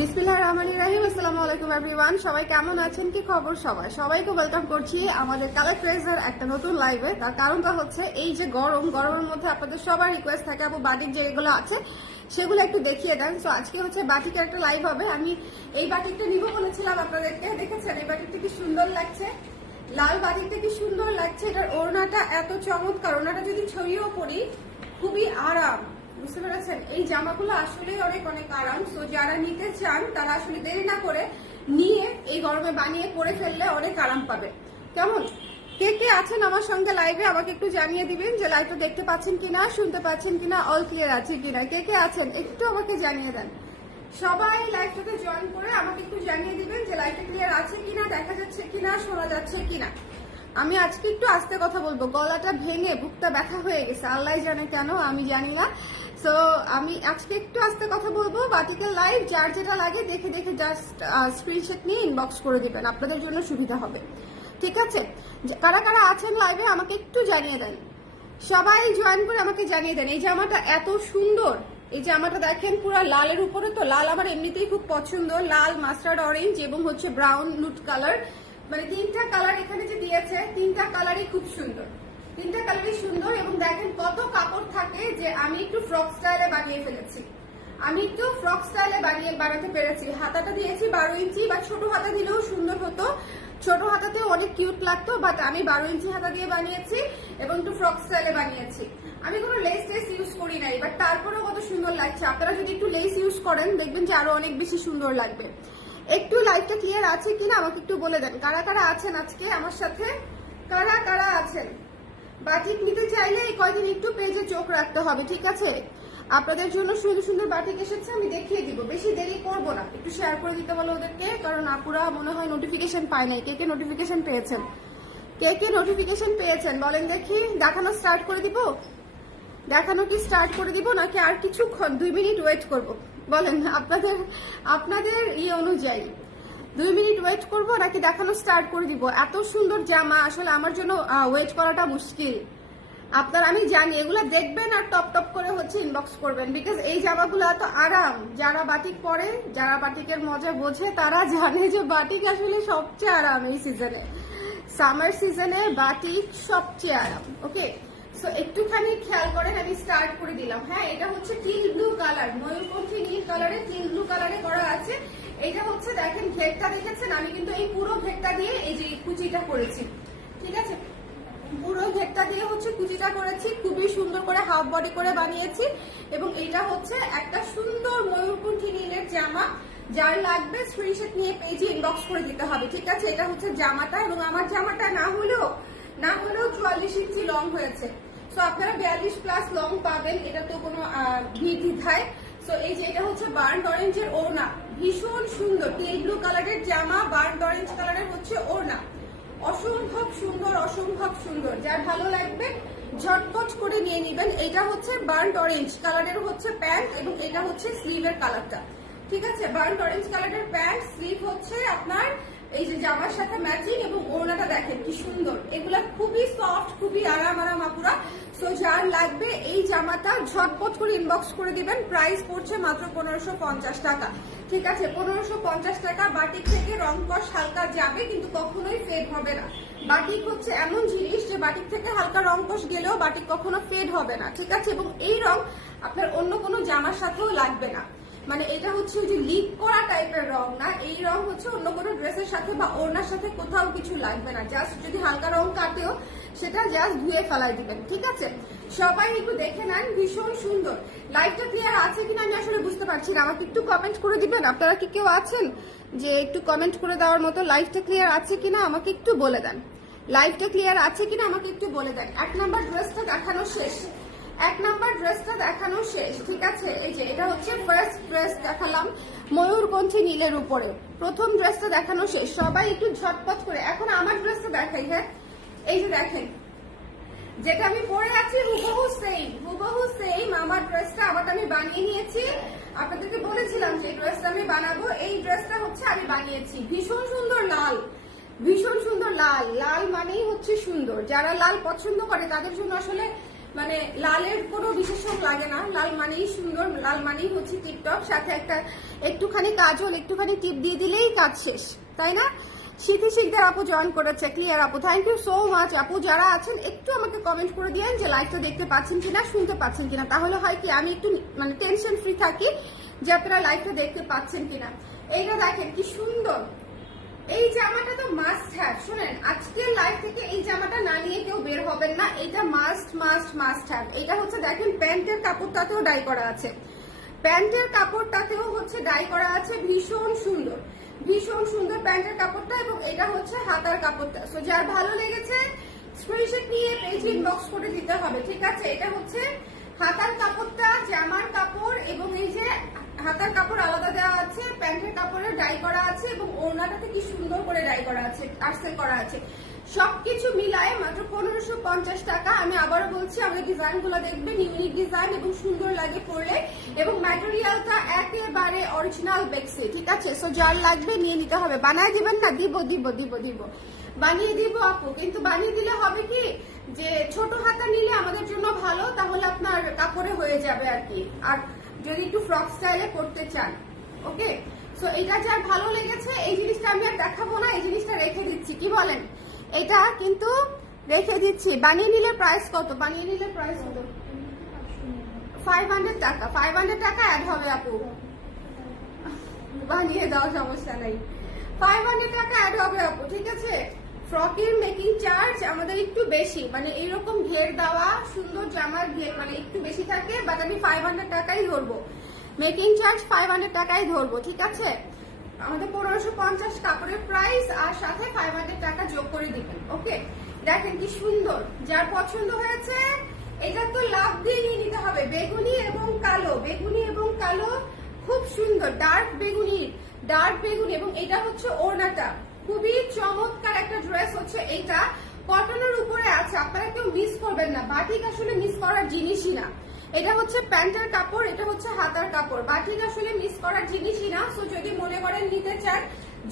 বিসমিল্লাহ রহমান রাহিম। আসসালামু আলাইকুম এভরিওয়ান সবাই কেমন আছেন? কি খবর সবাই সবাইকে ওয়েলকাম করছি আমাদের কালার ট্রেজার একটা নতুন লাইভে তার কারণটা হচ্ছে এই যে গরম, গরমের মধ্যে আপনাদের সবার রিকোয়েস্ট থাকে আপু বাটিক যেগুলো আছে, সেগুলো একটু দেখিয়ে দেন। তো আজকে হচ্ছে বাটিকের একটা লাইভ হবে। আমি এই বাটিকটা নিব বলেছিলাম আপনাদেরকে, দেখেছেন? এই বাটিকটা কি সুন্দর লাগছে? লাল বাটিকটা কি সুন্দর লাগছে? এটার ওড়নাটা এত চমৎকার। ওড়নাটা যদি ছড়িয়েও পড়ি, খুবই আরাম। বুঝতে পেরেছেন? এই জামাগুলো আসলে অনেক অনেক আরাম। সো যারা নিতে চান, তারা আসলে দেরি না করে নিয়ে এই গরমে বানিয়ে পরে ফেললে অনেক আরাম পাবে। কেমন? কে কে আছেন আমার সঙ্গে লাইভে আমাকে একটু জানিয়ে দিবেন যে লাইভটা দেখতে পাচ্ছেন কিনা, শুনতে পাচ্ছেন কিনা অল ক্লিয়ার আছে কিনা? কে কে আছেন? একটু আমাকে জানিয়ে দেন। সবাই লাইভটাতে জয়েন করে আমাকে একটু জানিয়ে দিবেন যে লাইভটা ক্লিয়ার আছে কিনা, দেখা যাচ্ছে কিনা, শোনা যাচ্ছে কিনা। আমি আজকে একটু আস্তে কথা বলব। গলাটা ভেঙে বুকটা ব্যথা হয়ে গেছে। আল্লাহ জানে কেন, আমি জানি না। সো আমি আজকে একটু আস্তে কথা বলব। বাটিকের লাইভ যার যেটা লাগে দেখে দেখে জাস্ট স্ক্রিনশট নিয়ে ইনবক্স করে দিবেন। আপনাদের জন্য সুবিধা হবে। ঠিক আছে? কারা কারা আছেন লাইভে আমাকে একটু জানিয়ে দেন। সবাই জয়েন করে আমাকে জানিয়ে দেন। এই জামাটা এত সুন্দর। এই জামাটা দেখেন পুরো লালের উপরে। তো লাল আমার এমনিতেই খুব পছন্দ। লাল মাস্টার্ড অরেঞ্জ এবং হচ্ছে ব্রাউন নুট কালার মানে তিনটা কালার এখানে যে দিয়েছে, তিনটা কালারই খুব সুন্দর। তিনটা কালারই সুন্দর এবং দেখেন কত কাপড় থাকে যে আমি একটু ফ্রক স্টাইলে বানিয়ে ফেলেছি। আমি একটু ফ্রক স্টাইলে বানিয়ে বানাতে পেরেছি। হাতাটা দিয়েছি বারো ইঞ্চি বা ছোট হাতা দিলেও সুন্দর হতো। ছোট হাতাতে অনেক কিউট লাগতো বাট আমি বারো ইঞ্চি হাতা দিয়ে বানিয়েছি এবং একটু ফ্রক স্টাইলে বানিয়েছি। আমি কোনো লেস টেস ইউজ করি নাই বাট তারপরেও কত সুন্দর লাগছে। আপনারা যদি একটু লেস ইউজ করেন, দেখবেন যে আরও অনেক বেশি সুন্দর লাগবে। একটু লাইফটা ক্লিয়ার আছে কিনা আমাকে একটু বলে দেন। কারা কারা আছেন আজকে আমার সাথে? কারা কারা আছেন? বাটিক নিতে চাইলে এই কয়দিন একটু পেজে চোখ রাখতে হবে, ঠিক আছে? আপনাদের জন্য সুন্দর সুন্দর বাটিক এসেছে, আমি দেখিয়ে দিব। বেশি দেরি করব না। একটু শেয়ার করে দিতে বলো ওদেরকে, কারণ আপুরা মনে হয় নোটিফিকেশন পায় নাই। কে কে নোটিফিকেশন পেয়েছেন? কে কে নোটিফিকেশন পেয়েছেন? বলেন দেখি। দেখানো স্টার্ট করে দিব। দেখানো কি স্টার্ট করে দিব, নাকি আর কিছুক্ষণ, দুই মিনিট ওয়েট করব। বলেন, আপনাদের আপনাদের ইয়ে অনুযায়ী। দুই মিনিট ওয়েট করব, নাকি দেখানো স্টার্ট করে দিব? এত সুন্দর জামা, আসলে আমার জন্য ওয়েট করাটা মুশকিল। আপনার, আমি জানি, এগুলো দেখবেন আর টপ টপ করে হচ্ছে ইনবক্স করবেন বিকজ এই জামাগুলো এত আরাম। যারা বাটিক পরে, যারা বাটিকের মজা বোঝে, তারা জানে যে বাটিক আসলে সবচেয়ে আরাম এই সিজনে সামার সিজনে বাটিক সবচেয়ে আরাম ওকে সো একটুখানি খেয়াল করেন, আমি স্টার্ট করে দিলাম। হ্যাঁ এটা হচ্ছে টিল ব্লু কালার। ময়ূরপন্থী নীল কালারে, টিল ব্লু কালারে করা আছে। এটা হচ্ছে, দেখেন, ঘেরটা দেখেছেন? আমি কিন্তু এই পুরো ঘেরটা দিয়ে এই যে কুচিটা করেছি। ঠিক আছে? পুরো ঘেরটা দিয়ে হচ্ছে কুচিটা করেছি। খুবই সুন্দর করে হাফ বডি করে বানিয়েছি। এবং এটা হচ্ছে একটা সুন্দর ময়ূরপন্থী নীলের জামা। যার লাগবে স্ক্রিনশট নিয়ে পেজে ইনবক্স করে দিতে হবে। ঠিক আছে? এটা হচ্ছে জামাটা। এবং আমার জামাটা না হলেও না হলেও চুয়াল্লিশ ইঞ্চি লং হয়েছে। সো আপনারা বিয়াল্লিশ প্লাস লং পাবেন, এটা তো কোনো দ্বিধায় সো এই যে এটা হচ্ছে বার্ন অরেঞ্জের ওড়না। ভীষণ সুন্দর টিল ব্লু কালারের জামা বার্ন অরেঞ্জ কালারের হচ্ছে ওড়না। অসম্ভব সুন্দর অসম্ভব সুন্দর। যার ভালো লাগবে, ঝটপট করে নিয়ে নেবেন। এটা হচ্ছে বার্ন অরেঞ্জ কালারের হচ্ছে প্যান্ট এবং এটা হচ্ছে স্লিভের কালারটা ঠিক আছে? বার্ন অরেঞ্জ কালারের প্যান্ট এই যে জামার সাথে ম্যাচিং এবং ওড়নাটা দেখেন কি সুন্দর। এগুলা খুবই সফট খুবই আরাম আরাম আপুরা। সো যার লাগবে এই জামাটা ঝটপট করে ইনবক্স করে দিবেন। প্রাইস পড়ছে মাত্র পনেরোশো পঞ্চাশ টাকা। ঠিক আছে, পনেরোশো পঞ্চাশ টাকা। বাটিক থেকে রং কষ হালকা যাবে, কিন্তু কখনোই ফেড হবে না। বাটিক হচ্ছে এমন জিনিস যে বাটিক থেকে হালকা রং কষ গেলেও বাটিক কখনো ফেড হবে না। ঠিক আছে, এবং এই রং আপনার অন্য কোনো জামার সাথেও লাগবে না। মানে এটা হচ্ছে ওই যে লিক করা টাইপের রং না, এই রং হচ্ছে অন্য কোনো ড্রেসের সাথে বা ওড়নার সাথে কোথাও কিছু লাগবে না। জাস্ট যদি হালকা রং কাটেও, সেটা জাস্ট ধুয়ে ফেলাই দিবেন, ঠিক আছে? সবাই একটু দেখে নেন, ভীষণ সুন্দর। লাইটটা ক্লিয়ার আছে কিনা আমি আসলে বুঝতে পারছি না। আমাকে একটু কমেন্ট করে দিবেন? আপনারা কি কেউ আছেন যে একটু কমেন্ট করে দেওয়ার মতো লাইটটা ক্লিয়ার আছে কিনা? আমাকে একটু বলে দেন। লাইটটা ক্লিয়ার আছে কিনা? আমাকে একটু বলে দেন। এক নাম্বার ড্রেসটা দেখানো শেষ। এক নাম্বার ড্রেসটা দেখানো শেষ, ঠিক আছে? এই যে, এটা হচ্ছে ফার্স্ট ড্রেস দেখালাম ময়ূরপন্থী নীলের উপরে। প্রথম ড্রেসটা দেখানো শেষ, সবাই একটু ঝটপট করে। এখন আমার ড্রেসটা দেখাই হ্যাঁ? এই যে দেখেন, যেটা আমি পরে আছি, হুবহু সেম হুবহু সেম আমার ড্রেসটা আমারটা আমি বানিয়ে নিয়েছি। আপনাদেরকে বলেছিলাম যে ড্রেসটা আমি বানাবো, এই ড্রেসটা হচ্ছে আমি বানিয়েছি। ভীষণ সুন্দর লাল, ভীষণ সুন্দর লাল। লাল মানেই হচ্ছে সুন্দর। যারা লাল পছন্দ করে, তাদের জন্য আসলে মানে লালের কোনো বিশেষণ লাগে না। লাল মানেই সুন্দর, লাল মানেই হচ্ছে টিকটক সাথে একটা একটুখানি কাজল, একটুখানি টিপ দিয়ে দিলেই কাজ শেষ, তাই না? শীতে শিখদের আপু জয়েন করেছে ক্লিয়ার আপু। থ্যাংক ইউ সো মাচ আপু। যারা আছেন, একটু আমাকে কমেন্ট করে দিয়েন যে লাইভটা দেখতে পাচ্ছেন কিনা, শুনতে পাচ্ছেন কিনা। তাহলে হয় কি, আমি একটু মানে টেনশন ফ্রি থাকি যে আপনারা লাইভটা দেখতে পাচ্ছেন কিনা। এইটা দেখেন কি সুন্দর। মাস্ট হ্যাভ শুনেন, আজকের লাইভ থেকে এই জামাটা না নিয়ে কেউ বের হবেন না। এটা মাস্ট মাস্ট মাস্ট হ্যাভ এটা হচ্ছে দেখেন, প্যান্টের কাপড়টাতেও ডাই করা আছে। প্যান্টের কাপড়টাতেও হচ্ছে ডাই করা আছে ভীষণ সুন্দর। ভীষণ সুন্দর প্যান্টের কাপড়টা এবং এটা হচ্ছে হাতার কাপড়টা। সো যার ভালো লেগেছে স্ক্রিনশট নিয়ে পেজ ইনবক্স করে দিতে হবে, ঠিক আছে? এটা হচ্ছে হাতার কাপড়টা, জামার কাপড় এবং এই যে হাতার কাপড় আলাদা দেওয়া আছে, প্যান্টের কাপড়ের ডাই করা আছে এবং ওড়নাটাতে কি সুন্দর করে ডাই করা আছে টার্সেল করা আছে। সবকিছু মিলায় মাত্র পনেরোশো পঞ্চাশ টাকা। আমি আবারও বলছি, আমাদের ডিজাইনগুলো দেখবেন ইউনিক ডিজাইন এবং সুন্দর লাগে পরলে। এবং ম্যাটেরিয়ালটা একেবারে অরিজিনাল বেক্সি ঠিক আছে? সো যার লাগবে নিয়ে নিতে হবে। বানায় দিবেন না, দিব দিব দিব দিব। বানিয়ে দিব আপু, কিন্তু বানিয়ে দিলে হবে কি? যে ছোট হাতা নিলে আমাদের জন্য ভালো, তাহলে আপনার কাপড়ে হয়ে যাবে আর কি। আর যদি একটু ফ্রক স্টাইলে করতে চান ওকে সো এটা যার ভালো লেগেছে, এই জিনিসটা আমি আর দেখাবো না, এই জিনিসটা রেখে দিচ্ছি। কি বলেন? এটা কিন্তু রেখে দিচ্ছি। বানিয়ে নিলে প্রাইস কত? বানিয়ে নিলে প্রাইস কত? ফাইভ হান্ড্রেড টাকা। ফাইভ হান্ড্রেড টাকা অ্যাড হবে, আপু। বানিয়ে দাও সমস্যা নেই। ফাইভ হান্ড্রেড টাকা অ্যাড হবে, আপু, ঠিক আছে? ফ্রকের মেকিং চার্জ আমাদের একটু বেশি। মানে এইরকম ঘের দেওয়া, সুন্দর জামার ঘের মানে একটু বেশি থাকে বাট আমি ফাইভ হান্ড্রেড টাকাই ধরবো। মেকিং চার্জ ফাইভ হান্ড্রেড টাকাই ধরবো, ঠিক আছে? আমাদের পনেরোশো পঞ্চাশ কাপড়ের প্রাইস আর সাথে ফাইভ হান্ড্রেড টাকা যোগ করে দিবেন ওকে দেখেন কি সুন্দর, যার পছন্দ হয়েছে, এটা তো লাভ দিয়ে নিয়ে নিতে হবে। বেগুনি এবং কালো, বেগুনি এবং কালো খুব সুন্দর ডার্ক বেগুনি ডার্ক বেগুনি, এবং এটা হচ্ছে ওড়নাটা। চমৎকার একটা ড্রেস হচ্ছে এইটা। কটনের উপরে আছে, আপনারা কেউ মিস করবেন না। বাটিক আসলে মিস করার জিনিসই না। এটা হচ্ছে প্যান্টের কাপড়, এটা হচ্ছে হাতার কাপড়। বাটিক আসলে মিস করার জিনিসই না। সো যদি মনে করেন নিতে চান,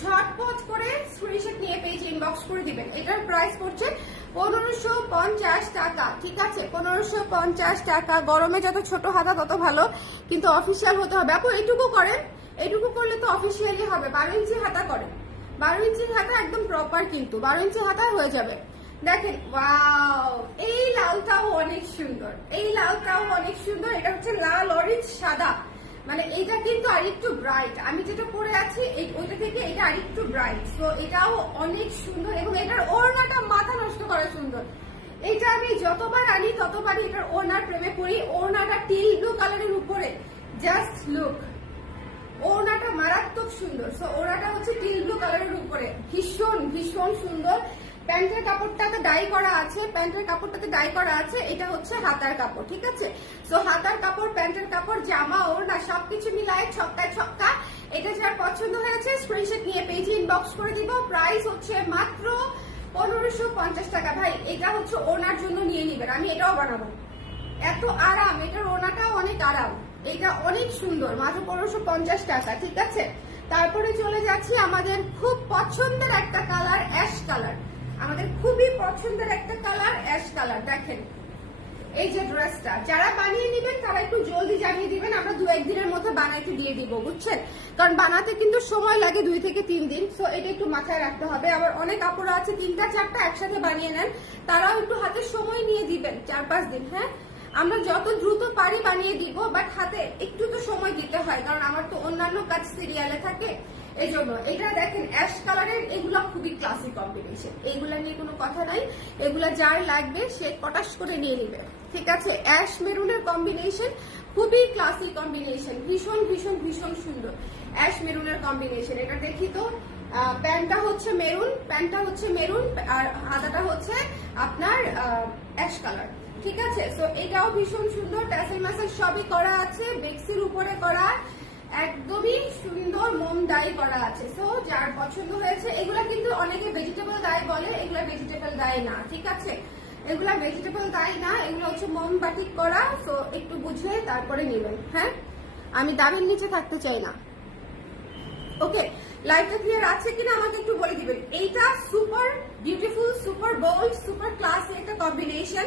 ঝটপট করে স্ক্রিনশট নিয়ে পেজ ইনবক্স করে দিবেন। এটার প্রাইস পড়ছে পনেরোশো পঞ্চাশ টাকা, ঠিক আছে? পনেরোশো পঞ্চাশ টাকা। গরমে যত ছোট হাতা, তত ভালো। কিন্তু অফিসিয়াল হতে হবে। আপু এইটুকু করেন। এইটুকু করলে তো অফিসিয়ালি হবে। বারো ইঞ্চি হাতা করেন। বারো ইঞ্চি হাতা একদম প্রপার কিন্তু, বারো ইঞ্চি হাতা হয়ে যাবে। দেখেন ওয়াও এই লালটাও অনেক সুন্দর, এই লালটাও অনেক সুন্দর, এটা হচ্ছে লাল অরেঞ্জ সাদা। মানে এটা কিন্তু আরেকটু ব্রাইট আমি যেটা পরে আছি ওইটা থেকে এটা আরেকটু ব্রাইট তো এটাও অনেক সুন্দর এবং এটার ওড়নাটা মাথা নষ্ট করা সুন্দর। এটা আমি যতবার আনি, ততবারই এটার ওড়নার প্রেমে পড়ি, ওড়নাটা টিল ব্লু কালারের উপরে। জাস্ট লুক ওড়নাটা মারাত্মক সুন্দর। সো ওড়নাটা হচ্ছে টিল ব্লু কালারের উপরে। ভীষণ ভীষণ সুন্দর। প্যান্টের কাপড়টাতে ডাই করা আছে, প্যান্টের কাপড়টাতে ডাই করা আছে। এটা হচ্ছে হাতার কাপড়, ঠিক আছে? সো হাতার কাপড়, প্যান্টের কাপড়, জামা, ওড়না, সবকিছু মিলায় ছক্কা ছক্কা। এটা যার পছন্দ হয়েছে স্ক্রিনশট নিয়ে পেজে ইনবক্স করে দিব। প্রাইস হচ্ছে মাত্র পনেরোশো পঞ্চাশ টাকা। ভাই, এটা হচ্ছে ওনার জন্য নিয়ে নিবেন। আমি এটাও বানাবো। এত আরাম, এটার ওনাটাও অনেক আরাম। এটা অনেক সুন্দর, মাত্র পনেরোশো পঞ্চাশ টাকা, ঠিক আছে? তারপরে চলে যাচ্ছি আমাদের খুব পছন্দের একটা কালার, অ্যাশ কালার। আমাদের খুবই পছন্দের একটা কালার, অ্যাশ কালার, দেখেন। এই যে ড্রেসটা, যারা বানিয়ে নেবেন, তারা একটু জলদি জানিয়ে দিবেন, আমরা দু একদিনের মধ্যে বানাইতে দিয়ে দিব, বুঝছেন? কারণ বানাতে কিন্তু সময় লাগে দুই থেকে তিন দিন সো এটা একটু মাথায় রাখতে হবে। আবার অনেক কাপড় আছে, তিনটা, চারটা একসাথে বানিয়ে নেন, তারাও একটু হাতে সময় নিয়ে দিবেন চার পাঁচ দিন হ্যাঁ? আমরা যত দ্রুত পারি বানিয়ে দিব বাট হাতে একটু তো সময় দিতে হয়, কারণ আমার তো অন্যান্য কাজ সিরিয়ালে থাকে এই জন্য এটা দেখেন অ্যাশ কালারের এগুলো খুবই ক্লাসি কম্বিনেশন এগুলা নিয়ে কোনো কথা নাই। এগুলা যার লাগবে, সে কটাস করে নিয়ে নিবে। ঠিক আছে? অ্যাশ মেরুনের কম্বিনেশন খুবই ক্লাসি কম্বিনেশন ভীষণ ভীষণ ভীষণ সুন্দর অ্যাশ মেরুনের কম্বিনেশন এটা দেখি তো প্যান্টটা হচ্ছে মেরুন প্যান্টটা হচ্ছে মেরুন আর হাতাটা হচ্ছে আপনার অ্যাশ কালার ঠিক আছে? তো এটাও ভীষণ সুন্দর ট্যাসেল ম্যাসেল সবই করা আছে বেক্সির উপরে করা, একদমই সুন্দর মোম ডাই করা আছে। সো যার পছন্দ হয়েছে, এগুলা কিন্তু অনেকে ভেজিটেবল ডাই বলে, এগুলা ভেজিটেবল ডাই না, ঠিক আছে? এগুলা ভেজিটেবল ডাই না, এগুলো হচ্ছে মোম বাটিক করা সো একটু বুঝে তারপরে নেবেন হ্যাঁ? আমি দামের নিচে থাকতে চাই না। ওকে লাইভটা ক্লিয়ার আছে কিনা আমাকে একটু বলে দিবেন। এইটা super beautiful super bold super class একটা কম্বিনেশন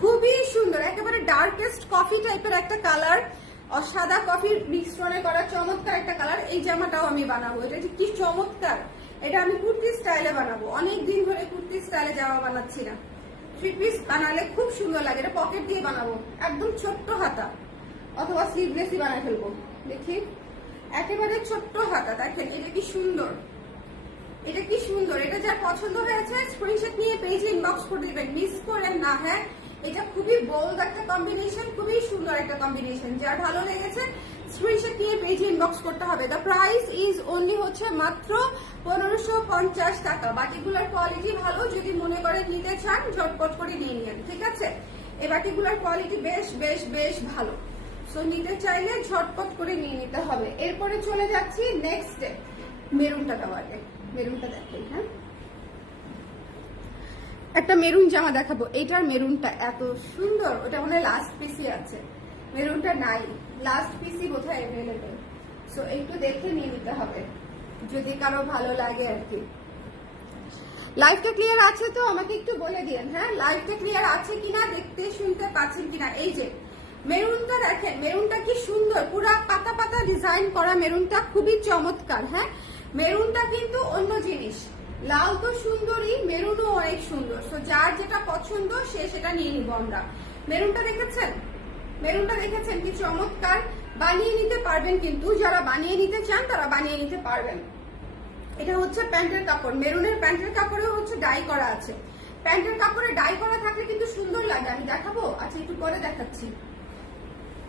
খুবই সুন্দর, একেবারে ডার্কেস্ট কফি টাইপের একটা কালার আর সাদা কফির মিশ্রণে করা চমৎকার একটা কালার এই জামাটাও আমি বানাবো। এটা কি চমৎকার! এটা আমি কুর্তি স্টাইলে বানাবো। অনেক দিন ধরে কুর্তি স্টাইলে জামা বানাচ্ছি না। থ্রি পিস বানালে খুব সুন্দর লাগে, এটা পকেট দিয়ে বানাবো। একদম ছোট্ট হাতা, অথবা স্লিভলেসই বানায় ফেলব। দেখি। একেবারে ছোট্ট হাতা, দেখেন, এটা কি সুন্দর। এটা কি সুন্দর, এটা যার পছন্দ হয়েছে স্ক্রিনশট নিয়ে পেজে ইনবক্স করে দিবেন। মিস করেন না হ্যাঁ? এটা খুবই বোল্ড একটা কম্বিনেশন খুবই সুন্দর একটা কম্বিনেশন যার ভালো লেগেছে স্ক্রিনশট নিয়ে পেজে ইনবক্স করতে হবে। দ্য প্রাইস ইজ অনলি হচ্ছে মাত্র পনেরোশো পঞ্চাশ টাকা। বাকিগুলোর কোয়ালিটি ভালো, যদি মনে করেন নিতে চান, ঝটপট করে নিয়ে নিন, ঠিক আছে? এই বাটিগুলোর কোয়ালিটি বেশ বেশ বেশ ভালো। সো নিতে চাইলে ঝটপট করে নিয়ে নিতে হবে। এরপরে চলে যাচ্ছি নেক্সট ডে মেরুনটা দেওয়া আগে। মেরুনটা দেখেন হ্যাঁ একটা মেরুন জামা দেখাবো। এইটার মেরুনটা এত সুন্দর। ওটা মনে হয় লাস্ট পিসি আছে। মেরুনটা নাই। লাস্ট পিসি বোধহয় অ্যাভেলেবেল সো একটু দেখে নিয়ে নিতে হবে। যদি কারও ভালো লাগে আর কি। লাইভটা ক্লিয়ার আছে তো? আমাকে একটু বলে দিন হ্যাঁ? লাইভটা ক্লিয়ার আছে কিনা, দেখতে শুনতে পাচ্ছেন কিনা? এই যে, মেরুনটা দেখেন। মেরুনটা কি সুন্দর। পুরা পাতা পাতা ডিজাইন করা মেরুনটা খুবই চমৎকার হ্যাঁ? মেরুনটা কিন্তু অন্য জিনিস। লাল তো সুন্দরই মেরুনও অনেক সুন্দর। তো যার যেটা পছন্দ, সে সেটা নিয়ে নিব আমরা। মেরুনটা দেখেছেন? মেরুনটা দেখেছেন? কি চমৎকার। বানিয়ে নিতে পারবেন কিন্তু, যারা বানিয়ে নিতে চান, তারা বানিয়ে নিতে পারবেন। এটা হচ্ছে প্যান্টের কাপড়। মেরুনের প্যান্টের কাপড়েও হচ্ছে ডাই করা আছে। প্যান্টের কাপড়ে ডাই করা থাকলে কিন্তু সুন্দর লাগে। আমি দেখাবো? আচ্ছা একটু পরে দেখাচ্ছি।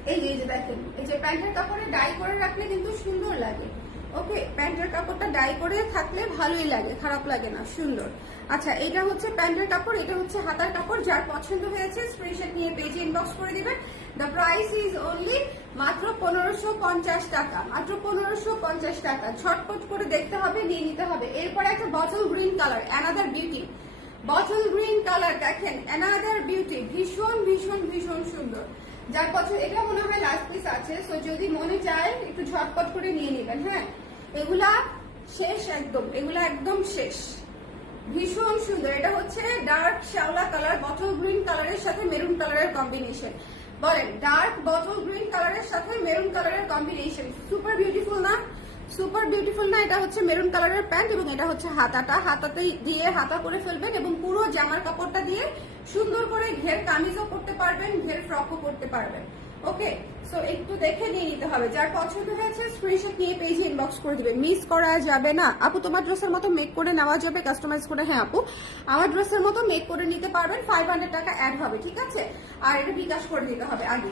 এই যে দেখেন, এই যে প্যান্টের কাপড়ে ডাই করে রাখলে কিন্তু সুন্দর লাগে। ওকে প্যান্টের কাপড়টা ডাই করে থাকলে ভালোই লাগে, খারাপ লাগে না, সুন্দর। আচ্ছা এটা হচ্ছে প্যান্টের কাপড়, এটা হচ্ছে হাতার কাপড়, যার পছন্দ হয়েছে স্ক্রিনশট নিয়ে পেজে ইনবক্স করে দিবেন। দ্য প্রাইস ইজ অনলি মাত্র পনেরোশো পঞ্চাশ টাকা, মাত্র পনেরোশো পঞ্চাশ টাকা। ছটপট করে দেখতে হবে, নিয়ে নিতে হবে। এরপরে একটা bottle green colour another beauty bottle green colour দেখেন অ্যানাদার বিউটি ভীষণ ভীষণ ভীষণ সুন্দর। যার পছন্দ এটা মনে হয় লাস্ট পিস আছে। সো যদি মনে চায় একটু ঝটপট করে নিয়ে নেবেন হ্যাঁ? এগুলা শেষ একদম, এগুলা একদম শেষ। ভীষণ সুন্দর। এটা হচ্ছে ডার্ক শ্যাওলা কালার বটল গ্রিন কালারের সাথে মেরুন কালারের কম্বিনেশন বলেন ডার্ক বটল গ্রিন কালারের সাথে মেরুন কালারের কম্বিনেশন সুপার বিউটিফুল না? সুপার বিউটিফুল না, এটা হচ্ছে মেরুন কালারের প্যান্ট এবং এটা হচ্ছে হাতাটা। হাতাতে দিয়ে হাতা করে ফেলবেন এবং পুরো জামার কাপড়টা দিয়ে সুন্দর করে ঘের কামিজও করতে পারবেন, ঘের ফ্রকও করতে পারবেন। ওকে সো একটু দেখে নিয়ে নিতে হবে। যার পছন্দ হয়েছে স্ক্রিনশট নিয়ে পেজে ইনবক্স করে দিবেন। মিস করা যাবে না। আপু, তোমার ড্রেসের মতো মেক করে নেওয়া যাবে কাস্টমাইজ করে। হ্যাঁ আপু, আমার ড্রেসের মতো মেক করে নিতে পারবেন। ফাইভ হান্ড্রেড টাকা অ্যাড হবে, ঠিক আছে? আর এটা বিকাশ করে দিতে হবে, আগে।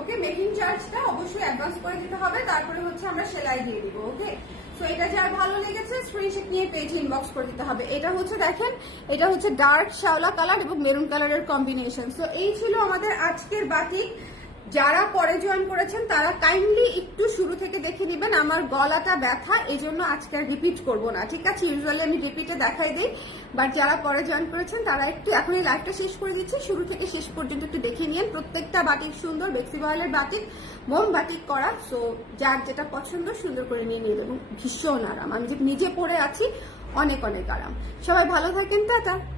ওকে মেকিং চার্জটা অবশ্যই অ্যাডভান্স করে দিতে হবে, তারপরে হচ্ছে আমরা সেলাই দিয়ে দিব ওকে সো এটা যার ভালো লেগেছে স্ক্রিনশট নিয়ে পেজে ইনবক্স করে দিতে হবে। এটা হচ্ছে, দেখেন, এটা হচ্ছে ডার্ক শ্যাওলা কালার এবং মেরুন কালারের কম্বিনেশন সো এই ছিল আমাদের আজকের বাটিক যারা পরে জয়েন করেছেন, তারা কাইন্ডলি একটু শুরু থেকে দেখে নেবেন আমার গলাটা ব্যথা এই জন্য আজকে আর রিপিট করব না। ঠিক আছে? ইউজুয়ালি আমি রিপিটে দেখাই দিই বাট যারা পরে জয়েন করেছেন, তারা একটু এখন এই লাইভটা শেষ করে দিচ্ছি। শুরু থেকে শেষ পর্যন্ত একটু দেখে নিন প্রত্যেকটা বাটিক সুন্দর বেক্সি বয়েলের বাটিক মোম বাটিক করা। সো যার যেটা পছন্দ, সুন্দর করে নিয়ে নিন এবং ভীষণ আরাম। আমি যে নিজে পরে আছি, অনেক অনেক আরাম। সবাই ভালো থাকেন, টাটা।